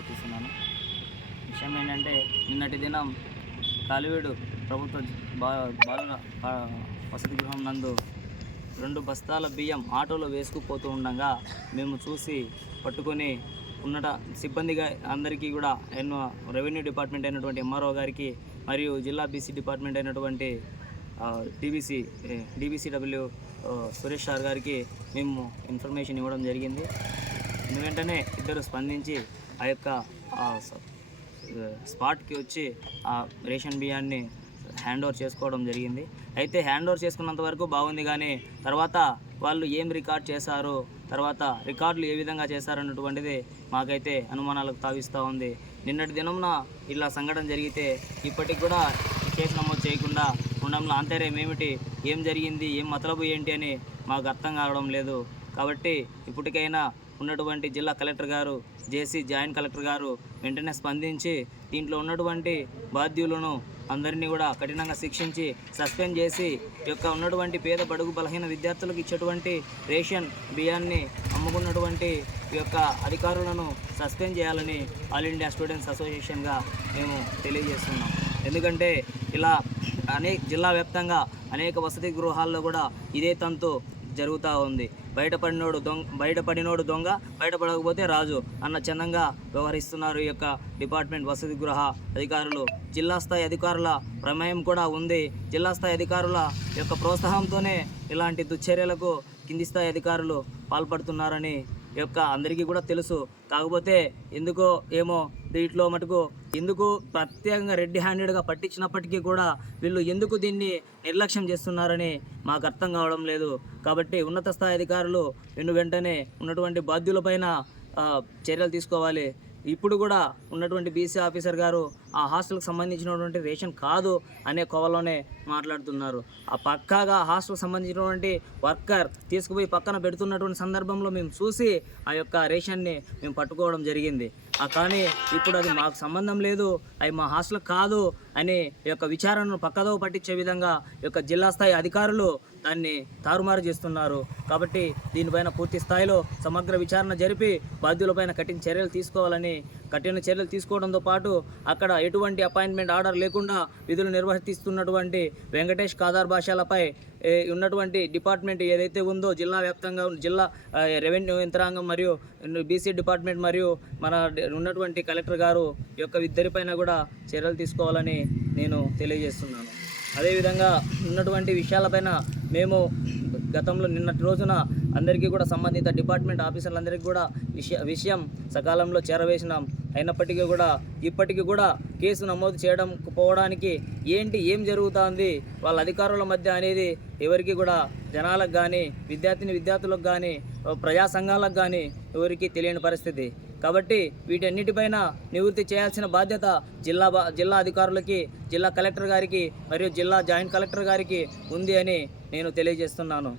తీస్తున్నాను విషయం ఏంటంటే నిన్నటి దినం కాలివీడు ప్రభుత్వ బాలుర వసతి గృహం నందు రెండు బస్తాల బియ్యం ఆటోలో వేసుకుపోతూ ఉండగా మేము చూసి పట్టుకొని ఉన్నట సిబ్బందిగా అందరికీ కూడా ఎన్నో రెవెన్యూ డిపార్ట్మెంట్ అయినటువంటి ఎంఆర్ఓ గారికి మరియు జిల్లా బీసీ డిపార్ట్మెంట్ అయినటువంటి డీబీసీ డీబీసీడబ్ల్యూ సురేష్ సార్ గారికి మేము ఇన్ఫర్మేషన్ ఇవ్వడం జరిగింది. వెంటనే ఇద్దరు స్పందించి ఆ యొక్క స్పాట్కి వచ్చి ఆ రేషన్ బియ్యాన్ని హ్యాండ్ ఓవర్ చేసుకోవడం జరిగింది. అయితే హ్యాండ్ ఓవర్ చేసుకున్నంత వరకు బాగుంది కానీ తర్వాత వాళ్ళు ఏం రికార్డ్ చేశారు తర్వాత రికార్డులు ఏ విధంగా చేశారన్నటువంటిది మాకైతే అనుమానాలకు తావిస్తూ ఉంది. నిన్నటి దినంన ఇలా సంఘటన జరిగితే ఇప్పటికి కూడా కేసు నమోదు చేయకుండా ఉండడంలో అంతేరేం ఏమిటి ఏం జరిగింది ఏం మతలబు ఏంటి అని మాకు అర్థం కావడం లేదు. కాబట్టి ఇప్పటికైనా ఉన్నటువంటి జిల్లా కలెక్టర్ గారు జేసీ జాయింట్ కలెక్టర్ గారు వెంటనే స్పందించి దీంట్లో ఉన్నటువంటి బాధ్యులను అందరినీ కూడా కఠినంగా శిక్షించి సస్పెండ్ చేసి యొక్క ఉన్నటువంటి పేద బడుగు బలహీన విద్యార్థులకు ఇచ్చేటువంటి రేషన్ బియ్యాన్ని అమ్ముకున్నటువంటి యొక్క అధికారులను సస్పెండ్ చేయాలని ఆల్ ఇండియా స్టూడెంట్స్ అసోసియేషన్గా మేము తెలియజేస్తున్నాం. ఎందుకంటే ఇలా అనేక జిల్లా వ్యాప్తంగా అనేక వసతి గృహాల్లో కూడా ఇదే తంతు జరుగుతూ ఉంది. బయటపడినోడు దొంగ బయటపడినోడు దొంగ బయటపడకపోతే రాజు అన్న చందంగా వ్యవహరిస్తున్నారు ఈ యొక్క డిపార్ట్మెంట్ వసతి గృహ అధికారులు. జిల్లా స్థాయి అధికారుల ప్రమేయం కూడా ఉంది. జిల్లా స్థాయి అధికారుల యొక్క ప్రోత్సాహంతోనే ఇలాంటి దుశ్చర్యలకు కింది స్థాయి అధికారులు పాల్పడుతున్నారని యొక్క అందరికీ కూడా తెలుసు. కాకపోతే ఎందుకో ఏమో దీంట్లో మటుకు ఎందుకు ప్రత్యేకంగా రెడ్డి హ్యాండెడ్గా పట్టించినప్పటికీ కూడా వీళ్ళు ఎందుకు దీన్ని నిర్లక్ష్యం చేస్తున్నారని మాకు అర్థం కావడం లేదు. కాబట్టి ఉన్నత స్థాయి అధికారులు వెను వెంటనే ఉన్నటువంటి బాధ్యులపైన చర్యలు తీసుకోవాలి. ఇప్పుడు కూడా ఉన్నటువంటి బీసీ ఆఫీసర్ గారు ఆ హాస్టల్కి సంబంధించినటువంటి రేషన్ కాదు అనే కోవలోనే మాట్లాడుతున్నారు. ఆ పక్కాగా హాస్టల్కి సంబంధించినటువంటి వర్కర్ తీసుకుపోయి పక్కన పెడుతున్నటువంటి సందర్భంలో మేము చూసి ఆ యొక్క రేషన్ని మేము పట్టుకోవడం జరిగింది. ఆ కానీ ఇప్పుడు అది మాకు సంబంధం లేదు అవి మా హాస్టల్ కాదు అని యొక్క విచారణను పక్కదో పట్టించే విధంగా యొక్క జిల్లా స్థాయి అధికారులు దాన్ని తారుమారు చేస్తున్నారు. కాబట్టి దీనిపైన పూర్తి స్థాయిలో సమగ్ర విచారణ జరిపి బాధ్యులపైన కఠిన చర్యలు తీసుకోవాలని కఠిన చర్యలు తీసుకోవడంతో పాటు అక్కడ ఎటువంటి అపాయింట్మెంట్ ఆర్డర్ లేకుండా విధులు నిర్వర్తిస్తున్నటువంటి వెంకటేష్ కాదార్ భాషలపై ఉన్నటువంటి డిపార్ట్మెంట్ ఏదైతే ఉందో జిల్లా వ్యాప్తంగా జిల్లా రెవెన్యూ యంత్రాంగం మరియు బీసీ డిపార్ట్మెంట్ మరియు మన ఉన్నటువంటి కలెక్టర్ గారు యొక్క ఇద్దరిపైన కూడా చర్యలు తీసుకోవాలని నేను తెలియజేస్తున్నాను. అదేవిధంగా ఉన్నటువంటి విషయాలపైన మేము గతంలో నిన్నటి రోజున అందరికీ కూడా సంబంధిత డిపార్ట్మెంట్ ఆఫీసర్లందరికీ కూడా విషయ విషయం సకాలంలో చేరవేసినాం. అయినప్పటికీ కూడా ఇప్పటికీ కూడా కేసు నమోదు చేయడం పోవడానికి ఏంటి ఏం జరుగుతుంది వాళ్ళ అధికారుల మధ్య అనేది ఎవరికి కూడా జనాలకు కానీ విద్యార్థిని విద్యార్థులకు కానీ ప్రజా సంఘాలకు కానీ ఎవరికి తెలియని పరిస్థితి. కాబట్టి వీటన్నిటిపైన నివృత్తి చేయాల్సిన బాధ్యత జిల్లా జిల్లా అధికారులకి జిల్లా కలెక్టర్ గారికి మరియు జిల్లా జాయింట్ కలెక్టర్ గారికి ఉంది అని నేను తెలియజేస్తున్నాను.